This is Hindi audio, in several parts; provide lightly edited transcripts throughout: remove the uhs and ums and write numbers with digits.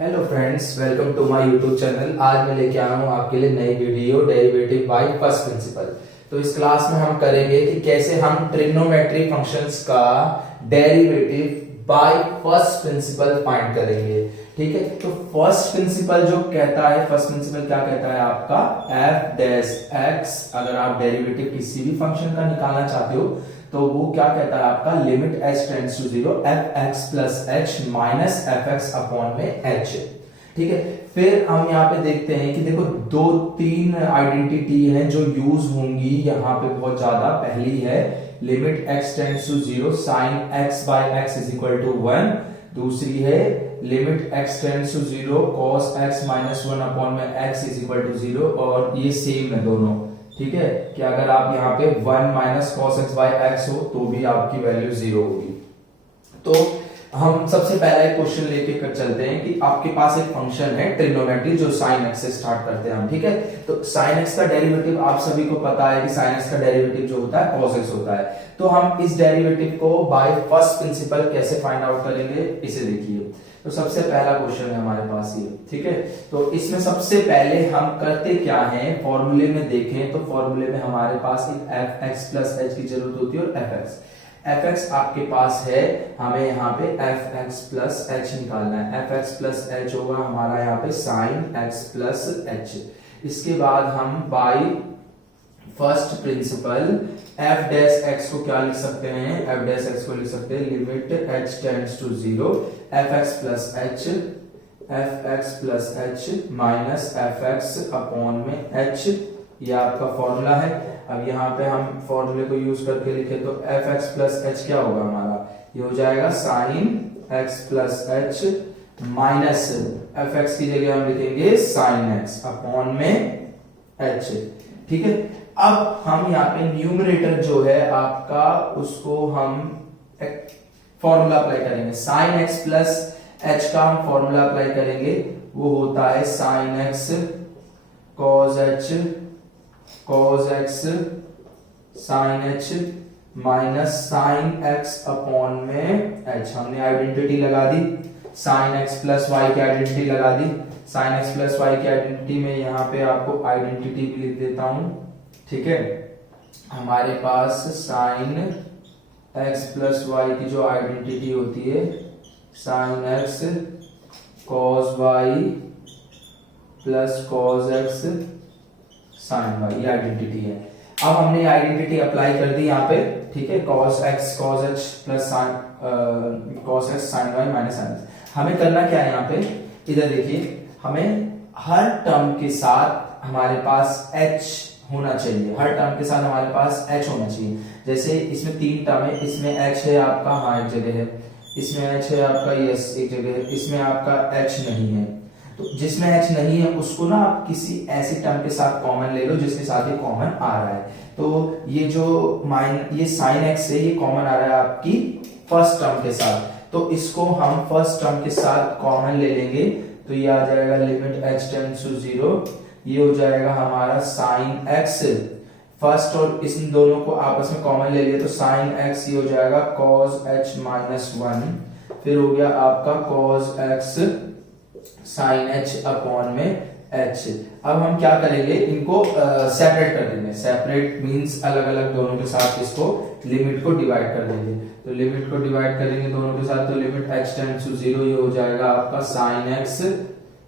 Hello friends, welcome to my YouTube channel. आज मैं लेके आया हूँ आपके लिए नई video derivative by first principle. तो इस क्लास में हम करेंगे कि कैसे हम ट्रिग्नोमेट्री फंक्शंस का derivative by first principle find करेंगे। ठीक है, तो फर्स्ट प्रिंसिपल जो कहता है, फर्स्ट प्रिंसिपल क्या कहता है आपका, एफ डैश एक्स। अगर आप डेरिवेटिव किसी भी फंक्शन का निकालना चाहते हो तो वो क्या कहता है आपका, limit h tends to zero f x plus h minus f x upon में एच। ठीक है, फिर हम यहाँ पे देखते हैं कि देखो दो तीन आइडेंटिटी हैं जो यूज होंगी यहाँ पे बहुत ज्यादा। पहली है limit x tends to zero sine x by x is equal to 1। दूसरी है limit x tends to zero cos x minus 1 upon में x is equal to zero. और ये सेम है दोनों। ठीक है, कि अगर आप यहाँ पे 1 minus cos x by x हो तो भी आपकी वैल्यू जीरो होगी। तो हम सबसे पहला एक क्वेश्चन लेके कर चलते हैं कि आपके पास एक फंक्शन है ट्रिग्नोमेट्री जो साइन एक्स से स्टार्ट करते हैं हम। ठीक है, तो साइन एक्स का डेरिवेटिव आप सभी को पता है कि साइन एक्स का डेरिवेटिव जो होता है कॉस एक्स होता है। तो हम इस डेरिवेटिव को बाय फर्स्ट प्रिंसिपल कैसे फाइंड आउट करेंगे, इसे देखिए। तो सबसे पहला क्वेश्चन है हमारे पास ये। ठीक है, तो इसमें सबसे पहले हम करते क्या है, फॉर्मूले में देखें तो फॉर्मूले में हमारे पास एक एफ एक्स प्लस एच की जरूरत होती है और एफ एक्स आपके पास है, हमें यहाँ पे एफ एक्स प्लस एच निकालना है। एफ एक्स प्लस एच होगा हमारा यहाँ पे साइन एक्स प्लस एच। इसके बाद हम bye first principal F dash x को क्या लिख सकते हैं, एफ डैश एक्स को लिख सकते हैं limit h tends to zero f x plus h minus f x upon में एच। ये आपका फॉर्मूला है। अब यहाँ पे हम फॉर्मूले को यूज करके लिखे तो एफ एक्स प्लस एच क्या होगा हमारा, ये हो जाएगा sign x plus h minus f x की जगह हम लिखेंगे साइन एक्स अपॉन में एच। ठीक है, अब हम यहाँ पे न्यूमरेटर जो है आपका उसको हम फॉर्मूला अप्लाई करेंगे। साइन एक्स प्लस एच का हम फॉर्मूला अप्लाई करेंगे, वो होता है sine x cos x sine h minus sine x upon में एच। हमने आइडेंटिटी लगा दी, साइन एक्स प्लस वाई की आइडेंटिटी लगा दी। साइन एक्स प्लस वाई की आइडेंटिटी में यहाँ पे आपको आइडेंटिटी भी लिख देता हूं। ठीक है, हमारे पास साइन एक्स प्लस वाई की जो आइडेंटिटी होती है sine x cos y plus cos x sine y, ये आइडेंटिटी है। अब हमने आइडेंटिटी अप्लाई कर दी यहाँ पे। ठीक है, cos x cos h plus cos x sine y minus sine x. हमें करना क्या है यहाँ पे, इधर देखिए, हमें हर टर्म के साथ हमारे पास एच होना चाहिए। हर टर्म के साथ हमारे पास एच होना चाहिए। जैसे इसमें तीन टर्म है, इसमें एच है आपका, हाँ एक जगह है, इसमें एच है आपका, यस एक जगह है, इसमें आपका एच नहीं है। तो जिसमें एच नहीं है उसको ना आप किसी ऐसी टर्म के साथ कॉमन ले लो जिसके साथ ये कॉमन आ रहा है। तो ये जो ये साइन एक्स है ये कॉमन आ रहा है आपकी फर्स्ट टर्म के साथ, तो इसको हम फर्स्ट टर्म के साथ कॉमन ले लेंगे। तो ये आ जाएगा limit h tends to zero, ये हो जाएगा हमारा साइन एक्स फर्स्ट, और इन दोनों को आपस में कॉमन ले लिया तो साइन एक्स ये हो जाएगा कॉस एच माइनस 1। फिर हो गया आपका cos x sine h upon में एच। अब हम क्या करेंगे, इनको सेपरेट कर देंगे। सेपरेट मींस अलग अलग, दोनों के साथ इसको लिमिट को डिवाइड कर देंगे। तो लिमिट को डिवाइड करेंगे दोनों के साथ, तो limit h tends to zero, ये हो जाएगा आपका sine x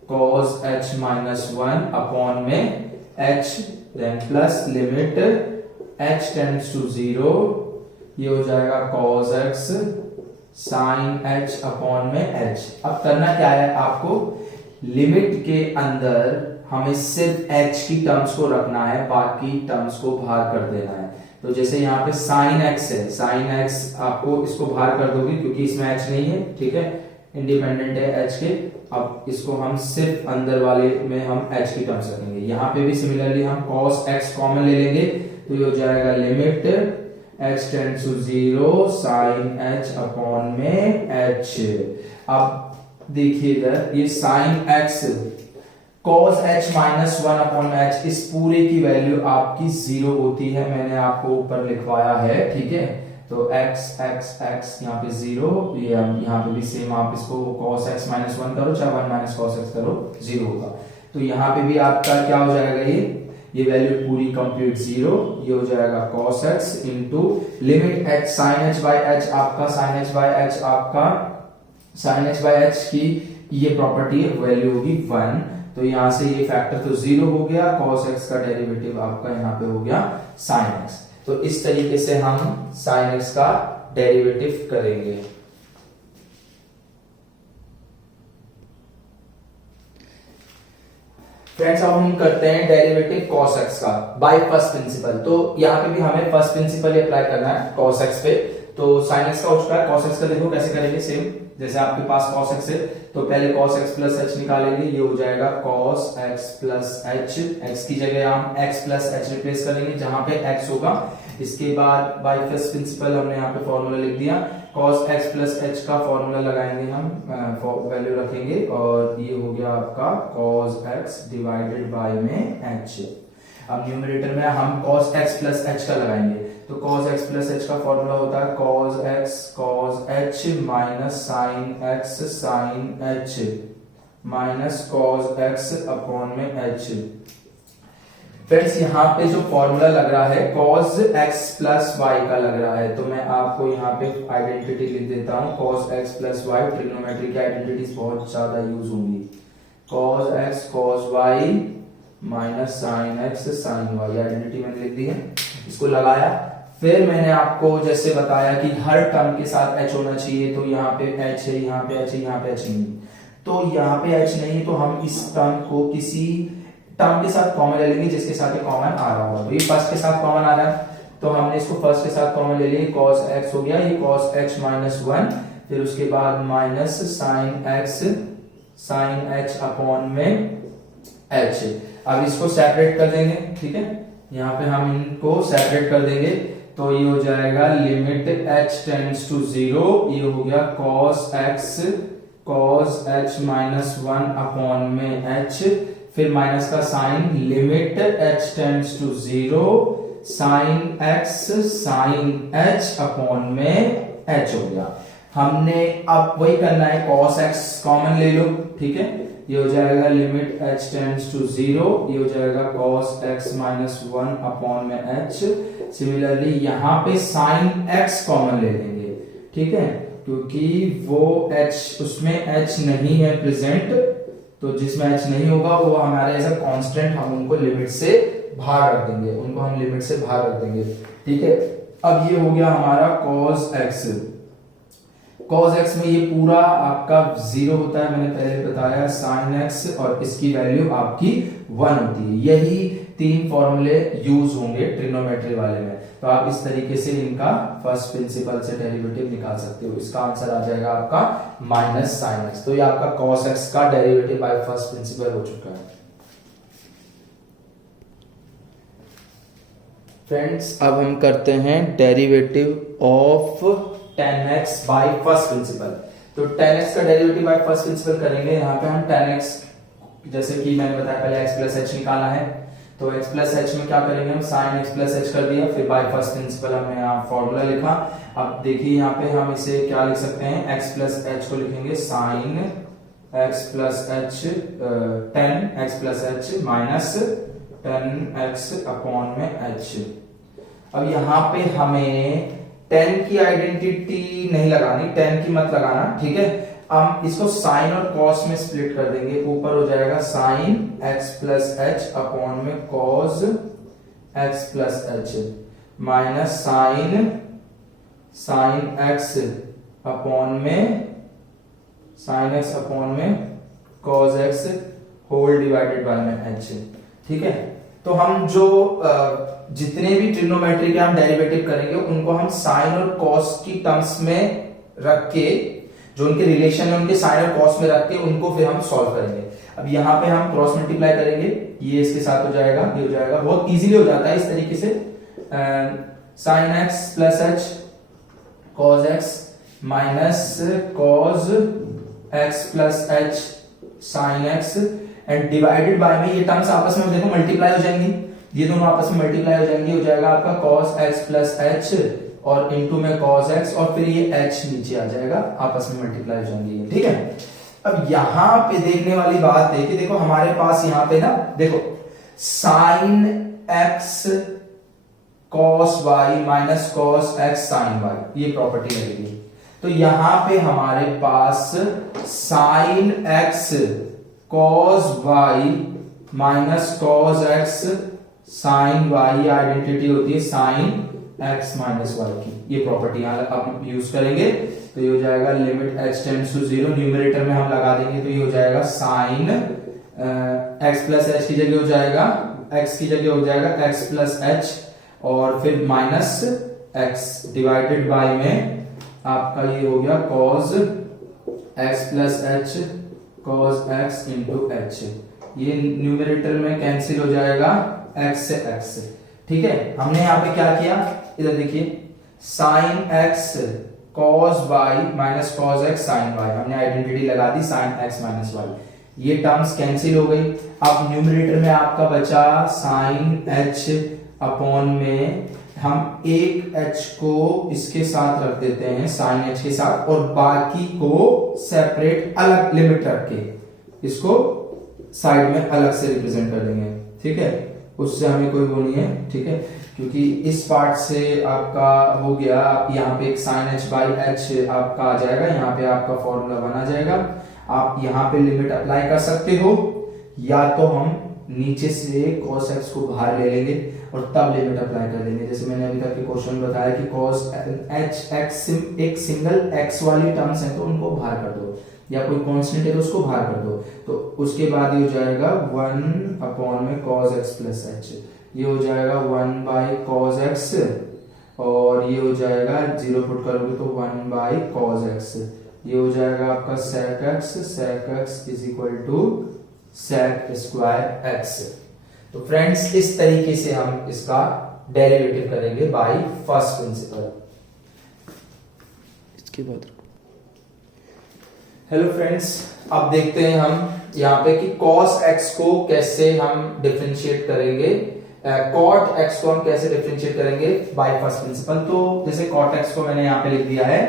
cos h minus 1 upon में h, then plus limit h tends to zero, ये हो जाएगा cos x sin h upon में h। अब करना क्या है आपको, लिमिट के अंदर हमें सिर्फ h की टर्म्स को रखना है, बाकी टर्म्स को बाहर कर देना है। तो जैसे यहाँ पे sin x है, sin x आपको इसको बाहर कर दोगे क्योंकि इसमें h नहीं है। ठीक है, इंडिपेंडेंट है h के। अब इसको हम सिर्फ अंदर वाले में हम h की टर्म्स रखेंगे। यहाँ पे भी सिमिलरली हम cos x कॉमन ले लेंगे, तो ये हो जाएगा limit h tends to zero sine h upon में h। अब देखिए इधर ये sine x cos h minus 1 upon h, इस पूरे की वैल्यू आपकी जीरो होती है, मैंने आपको ऊपर लिखवाया है। ठीक है, तो x x x यहाँ पे 0, ये यहाँ पे भी सेम, आप इसको cos x माइनस 1 करो चाहे 1 माइनस cos x करो 0 होगा। तो यहाँ पे भी आपका क्या हो जाएगा, ये वैल्यू पूरी कंप्लीट 0, ये हो जाएगा cos x into limit h sin h by h, आपका sin h बाई h, आपका sin h बाई h की ये प्रॉपर्टी वैल्यू होगी 1, तो यहाँ से ये फैक्टर तो 0 हो गया, cos x का डेरिवेटिव आपका यहाँ पे हो गया sin x। तो इस तरीके से हम sin x का डेरिवेटिव करेंगे। फ्रेंड्स अब हम करते हैं डेरिवेटिव cos x का बाय फर्स्ट प्रिंसिपल। तो यहाँ पे भी हमें फर्स्ट प्रिंसिपल अप्लाई करना है cos x पे। तो sin x का हो चुका है, cos x का देखो कैसे करेंगे, सेम जैसे आपके पास cos x है, तो पहले cos x प्लस h निकालेंगे, ये हो जाएगा cos x plus h, x की जगह हम x प्लस h रिप्लेस कर लेंगे जहां पे x होगा। इसके बाद बाय फर्स्ट प्रिंसिपल हमने यहाँ पे फॉर्मूला लिख दिया, cos x प्लस h का फॉर्मूला लगाएंगे हम, वैल्यू रखेंगे, और ये हो गया आपका cos x डिवाइडेड बाय में h। अब न्यूमरेटर में हम cos x प्लस h का लगाएंगे, तो cos x प्लस h का फॉर्मूला होता है cos h minus sin h minus cos x upon में h। फ्रेंड्स यहाँ पे जो फॉर्मूला लग रहा है cos x प्लस y का लग रहा है, तो मैं आपको यहाँ पे आइडेंटिटी लिख देता हूँ, cos x plus y, trigonometry की आइडेंटिटीज बहुत ज्यादा यूज होंगी, cos x cos y minus sin x sin y, identity मैंने लिख दी है, इसको लगाया। फिर मैंने आपको जैसे बताया कि हर टर्म के साथ h होना चाहिए, तो यहाँ पे h है, यहाँ पे h है, यहाँ पे h नहीं, तो यहाँ पे h नहीं, तो हम इस टर्म को किसी टर्म के साथ कॉमन ले लेंगे जिसके साथ ये कॉमन आ रहा होगा। तो ये फर्स्ट के साथ कॉमन आ रहा है, तो हमने इसको फर्स्ट के साथ कॉमन ले लिया, cos x हो गया, ये cos h माइनस 1, फिर उसके बाद माइनस sin h अपॉन में h। अब इसको सेपरेट कर देंगे, ठीक है, यहाँ पे हम इनको सेपरेट कर देंगे, तो ये हो जाएगा लिमिट h टेंड्स टू 0, ये हो गया cos h माइनस 1 अपॉन में h, फिर माइनस का sign, limit h tends to 0 sin x sin h upon में h हो गया। हमने अब वही करना है, cos x कॉमन ले लो, ठीक है, ये हो जाएगा लिमिट h टेंड्स टू 0, ये हो जाएगा cos x माइनस 1 अपॉन में h। सिमिलरली यहाँ पे sin x कॉमन ले लेंगे, ठीक है, क्योंकि वो h उसमें h नहीं है प्रेजेंट, तो जिसमें h नहीं होगा वो हमारे एज अ कांस्टेंट, हम उनको लिमिट से बाहर रख देंगे, उनको हम लिमिट से बाहर रख देंगे, ठीक है। अब ये हो गया हमारा cos x में ये पूरा आपका 0 होता है, मैंने पहले बताया, sin x और इसकी वैल्यू आपकी 1 होती है। यही 3 फॉर्मूले यूज होंगे ट्रिग्नोमेट्री वाले में, तो आप इस तरीके से इनका फर्स्ट प्रिंसिपल से डेरिवेटिव निकाल सकते हो। इसका आंसर आ जाएगा आपका माइनस sin x। तो ये आपका cos x का डेरिवेटिव बाय फर्स्ट प्रिंसिपल हो चुका है। फ्रेंड्स अब हम करते हैं derivative of tan x bye first principle. तो tan x का डेरिवेटिव बाय फर्स्ट प्रिंसिपल करेंगे। यहाँ पे हम tan x, जैसे कि मैंने बताया पहले x प्लस h निकाला है, तो x प्लस h में क्या करेंगे हम sin x प्लस h कर दिया, फिर बाय फर्स्ट प्रिंसिपल हमने यहाँ फॉर्मूला लिखा। अब देखिए यहाँ पे हम इसे क्या लिख सकते हैं, x प्लस h को लिखेंगे sin x plus h, tan x plus h minus tan x upon में h। अब यहाँ पे हमें tan की आइडेंटिटी नहीं लगानी, tan की मत लगाना, ठीक है। हम इसको sin और cos में स्प्लिट कर देंगे, ऊपर हो जाएगा sin x plus h upon में cos x plus h minus sin x upon में cos x whole divided by में h, ठीक है। तो हम जो जितने भी ट्रिग्नोमेट्री के हम डेरिवेटिव करेंगे उनको हम साइन और कॉस की टर्म्स में रख के, जो उनके रिलेशन है उनके साइन और कॉस में रख के उनको फिर हम सॉल्व करेंगे। अब यहाँ पे हम क्रॉस मल्टीप्लाई करेंगे, ये इसके साथ हो जाएगा, ये हो जाएगा, बहुत इजीली हो जाता है इस तरीके से। Sign x plus H cos x minus cos x plus h sine x and divided by में ये टर्म्स आपस में देखो मल्टीप्लाई हो जाएंगी, ये दोनों आपस में मल्टीप्लाई हो जाएंगे, हो जाएगा आपका cos x प्लस एच और इनटू में cos x और फिर ये h नीचे आ जाएगा, आपस में मल्टीप्लाई हो जाएंगे, ठीक है। अब यहां पे देखने वाली बात है कि देखो हमारे पास यहां पे ना देखो sin x cos y minus cos x sin y, ये प्रॉपर्टी लगेगी। तो यहां पे हमारे पास sin x cos y minus cos x sin y identity होती है sin x माइनस y की, ये प्रॉपर्टी यहां अब यूज करेंगे। तो ये हो जाएगा limit h tends to 0, numerator में हम लगा देंगे तो ये हो जाएगा sin x प्लस h की जगह हो जाएगा x की जगह हो जाएगा x प्लस h और फिर माइनस x डिवाइडेड बाय में आपका ये हो गया cos x plus h cos x into h, ये न्यूमरेटर में कैंसिल हो जाएगा x से x से, ठीक है। हमने यहाँ पे क्या किया, इधर देखिए sin x cos y minus cos x sin y, हमने आइडेंटिटी लगा दी sin x माइनस y, ये टर्म्स कैंसिल हो गई। अब न्यूमरेटर में आपका बचा sin h अपॉन में हम एक h को इसके साथ रख देते हैं sin h के साथ और बाकी को सेपरेट अलग लिमिट रख के इसको साइड में अलग से रिप्रेजेंट कर देंगे, ठीक है। उससे हमें कोई वो नहीं है, ठीक है, क्योंकि इस पार्ट से आपका हो गया। आप यहाँ पे एक sin h बाई h आपका आ जाएगा, यहाँ पे आपका फॉर्मूला बना जाएगा। आप यहाँ पे लिमिट अप्लाई कर सकते हो, या तो हम नीचे से cos x को बाहर ले लेंगे और तब लिमिट अप्लाई कर देंगे। जैसे मैंने अभी तक के क्वेश्चन बताया कि cos h x एक सिंगल x वाली टर्म्स है तो उनको बाहर कर दो, या कोई कांस्टेंट है तो उसको बाहर कर दो, तो उसके बाद ये हो जाएगा 1 अपॉन में cos x प्लस h, ये हो जाएगा 1 बाई cos x और ये हो जाएगा 0 पुट करोगे तो 1 बाई cos x, ये हो जाएगा आपका sec x is equal to sec square x। तो फ्रेंड्स इस तरीके से हम इसका डेरिवेटिव करेंगे बाय फर्स्ट प्रिंसिपल। इसके बाद हेलो फ्रेंड्स, अब देखते हैं हम यहाँ पे कि cos x को कैसे हम डिफरेंशिएट करेंगे, cot x को हम कैसे डिफरेंशिएट करेंगे बाय फर्स्ट प्रिंसिपल। तो जैसे cot x को मैंने यहाँ पे लिख दिया है,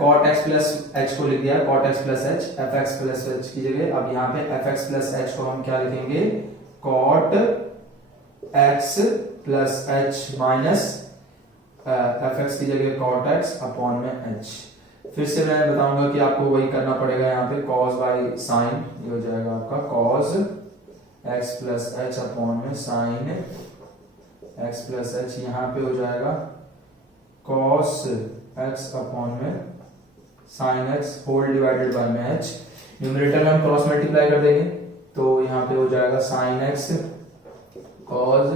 cot x प्लस h को लिख दिया cot x plus h, fx plus h की जगह अब यहाँ पे fx प्लस h को हम क्या लिखेंगे, cot x plus h minus fx की जगह cot x अपॉन में h। फिर से मैं बताऊंगा कि आपको वही करना पड़ेगा, यहाँ पे cos बाई sin, ये हो जाएगा आपका cos x plus h upon में sin x प्लस h, यहाँ पे हो जाएगा cos x अपॉन में sin x whole divided by में h। न्यूमरेटर में हम क्रॉस मल्टीप्लाई कर देंगे तो यहाँ पे हो जाएगा sin x cos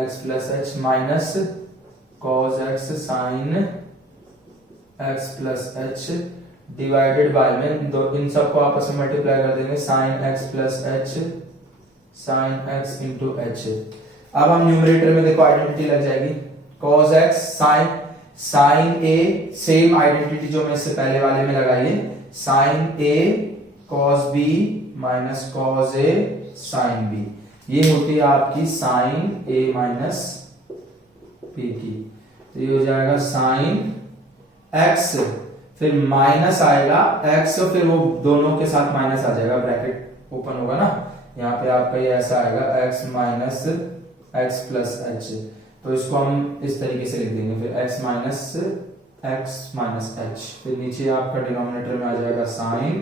x plus h minus cos x sin x plus h divided by में दो इन सबको आपस में मल्टीप्लाई कर देंगे sin x plus h sin x into h। अब हम न्यूमरेटर में देखो आइडेंटिटी लग जाएगी cos x sin a, same identity जो मैं इससे पहले वाले में लगाई है, sin a cos b minus cos a sin b, ये होती है आपकी sin a माइनस b की। तो ये हो जाएगा sin x, फिर माइनस आएगा x, फिर वो दोनों के साथ माइनस आ जाएगा, ब्रैकेट ओपन होगा ना, यहाँ पे आपका ये ऐसा आएगा x minus x plus h। तो इसको हम इस तरीके से लिख देंगे, फिर x माइनस h, फिर नीचे आपका डिनोमिनेटर में आ जाएगा sin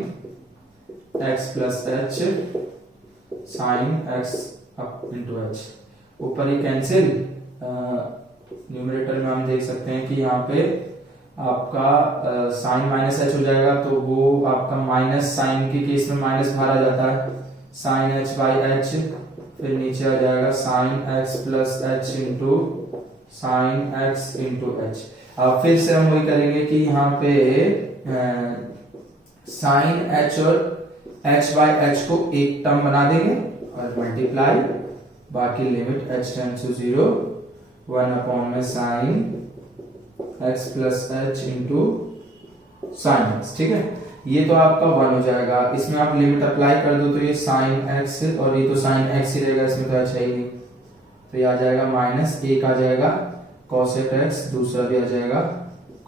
x plus h sin x up into h, ऊपर ही कैंसिल। न्यूमरेटर में हम देख सकते हैं कि यहाँ पे आपका साइन माइनस h हो जाएगा, तो वो आपका माइनस साइन के केस में माइनस बाहर आ जाता है, साइन h बाई h, फिर नीचे आ जाएगा sine x plus h into sine x into h। अब फिर से हम वही करेंगे कि यहाँ पे साइन h और h बाई h को एक टर्म बना देंगे और मल्टीप्लाई, बाकी limit h tends to 0 1 upon में sine x plus h into sine x, ठीक है। ये तो आपका 1 हो जाएगा, इसमें आप लिमिट अप्लाई कर दो तो ये साइन x और ये तो साइन x ही रहेगा, इसमें तो h है ही नहीं, तो ये आ जाएगा माइनस 1 आ जाएगा cosec x, दूसरा भी आ जाएगा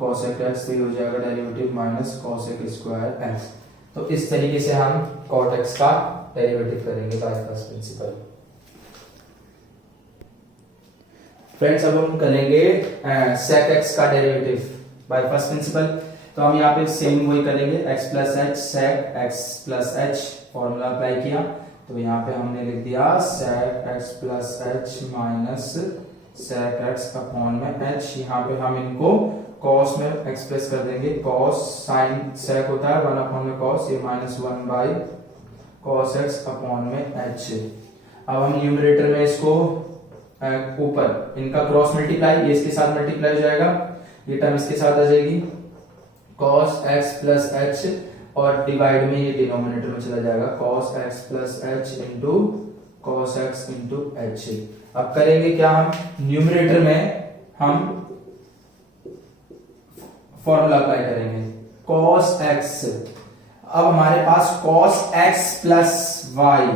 cosec x, तो ये हो जाएगा derivative minus cosec square x। तो इस तरीके से हम cot x का डेरिवेटिव करेंगे बाय फर्स्ट प्रिंसिपल। फ्रेंड्स अब हम करेंगे sec x का डेरिवेटिव बाय फर्स्ट प्रिंसिपल। तो हम यहाँ पे सेम वही करेंगे, x plus H sec x plus H formula apply किया, तो यहाँ पे हमने लिख दिया sec x plus h minus sec x upon में h। यहाँ पे हम इनको cos में एक्सप्रेस कर देंगे, cos sin sec होता है 1 अपॉन में cos, ये minus 1 by cos x upon में h। अब हम न्यूमरेटर में इसको ऊपर इनका क्रॉस मल्टीप्लाई, ये इसके साथ मल्टीप्लाई हो जाएगा, ये टर्म इसके साथ आ जाएगी cos x प्लस h, और डिवाइड में ये डिनोमिनेटर में चला जाएगा cos x plus h into cos x into h। अब करेंगे क्या, हम न्यूमरेटर में हम फॉर्मूला अप्लाई करेंगे cos x। अब हमारे पास cos x plus y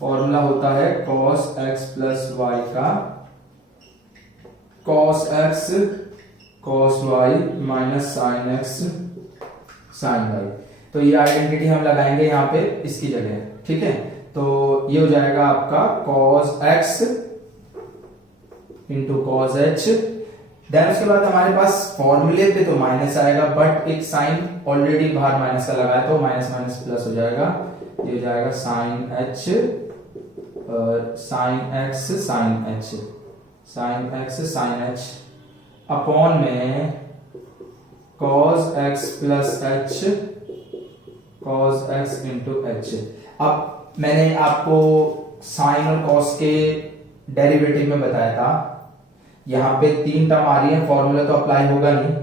formula होता है cos x प्लस y का cos x cos y minus sin x sin y। तो ये आइडेंटिटी हम लगाएंगे यहाँ पे इसकी जगह, ठीक है। तो ये हो जाएगा आपका cos x into cos h। Then उसके बाद हमारे पास फॉर्मूले पे तो माइनस आएगा, बट एक साइन ऑलरेडी बाहर माइनस का लगा है, तो माइनस माइनस प्लस हो जाएगा, ये हो जाएगा sin h sin x sin h sin x sin h upon में cos x plus h cos x into h। अब मैंने आपको साइन और cos के डेरिवेटिव में बताया था, यहाँ पे 3 टर्म आ रही है, फॉर्मूला तो अप्लाई होगा नहीं,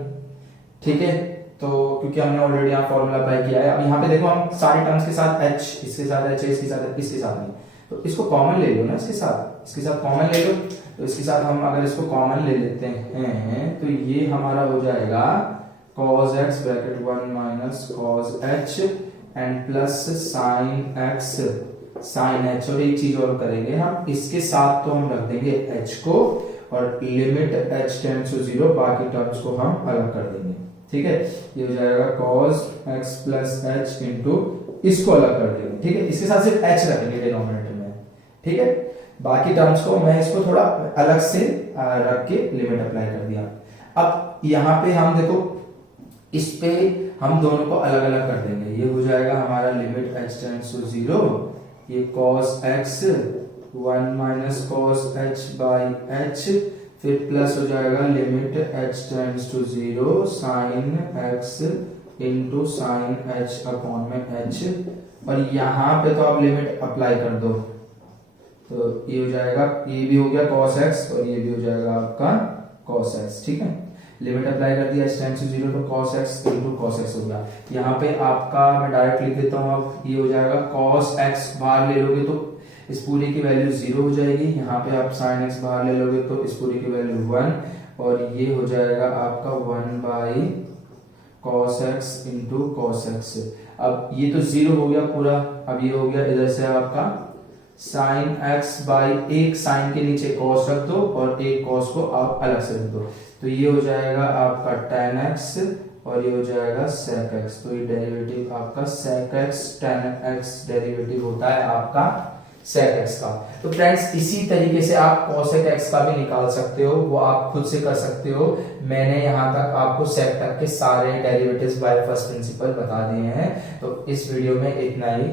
ठीक है, तो क्योंकि हमने ऑलरेडी यहाँ फॉर्मूला अप्लाई किया है। अब यहाँ पे देखो हम सारे टर्म्स के साथ h, इसके साथ h, इसके साथ इसके साथ नहीं, तो इसको कॉमन ले लो ना, इसके साथ कॉमन ले लो। तो इसके साथ हम अगर इसको कॉमन ले लेते हैं तो ये हमारा हो जाएगा cos x bracket 1 minus cos h and plus sin x sin h। और एक चीज और करेंगे हम, इसके साथ तो हम रख देंगे h को, और लिमिट h टेंड्स टू 0, बाकी टर्म्स को हम अलग कर देंगे, ठीक है। ये हो जाएगा cos x plus h into, इसको अलग कर देंगे, ठीक है, इसके साथ सिर्फ h रखेंगे डिनोमिनेटर में, ठीक है। बाकी टर्म्स को मैं इसको थोड़ा अलग से रख के लिमिट अप्लाई कर दिया। अब यहाँ पे हम देखो, इस पे हम दोनों को अलग अलग कर देंगे, ये हो जाएगा हमारा लिमिट h टेंड्स टू 0, ये cos x 1 minus cos h by h, फिर प्लस हो जाएगा limit h tends to 0 sin x into sin h upon में h, और यहाँ पे तो आप लिमिट अप्लाई कर दो, तो ये हो जाएगा, ये भी हो गया cos x और ये भी हो जाएगा आपका cos x, ठीक है। लिमिट अप्लाई कर दिया h टेंड्स टू 0, तो cos x into cos x हो गया। यहाँ पे आपका मैं डायरेक्ट लिख देता हूँ, अब ये हो जाएगा cos x बाहर ले लोगे तो इस पूरी की वैल्यू 0 हो जाएगी, यहाँ पे आप sin x बाहर ले लोगे तो इस पूरी की वैल्यू 1, और ये हो जाएगा आपका 1 by cos x into cos x। अब ये तो 0 हो गया पूरा, अब ये हो गया इधर से आपका sin x बाई, एक sin के नीचे cos रख दो और एक cos को आप अलग से रख दो, तो ये हो जाएगा आपका tan x और ये हो जाएगा sec x। तो ये डेरिवेटिव आपका sec x tan x derivative होता है आपका sec x का। तो फ्रेंड्स इसी तरीके से आप cosec x का भी निकाल सकते हो, वो आप खुद से कर सकते हो। मैंने यहाँ तक आपको sec तक के सारे डेरिवेटिव्स बाय फर्स्ट प्रिंसिपल बता दिए हैं। तो इस वीडियो में इतना ही।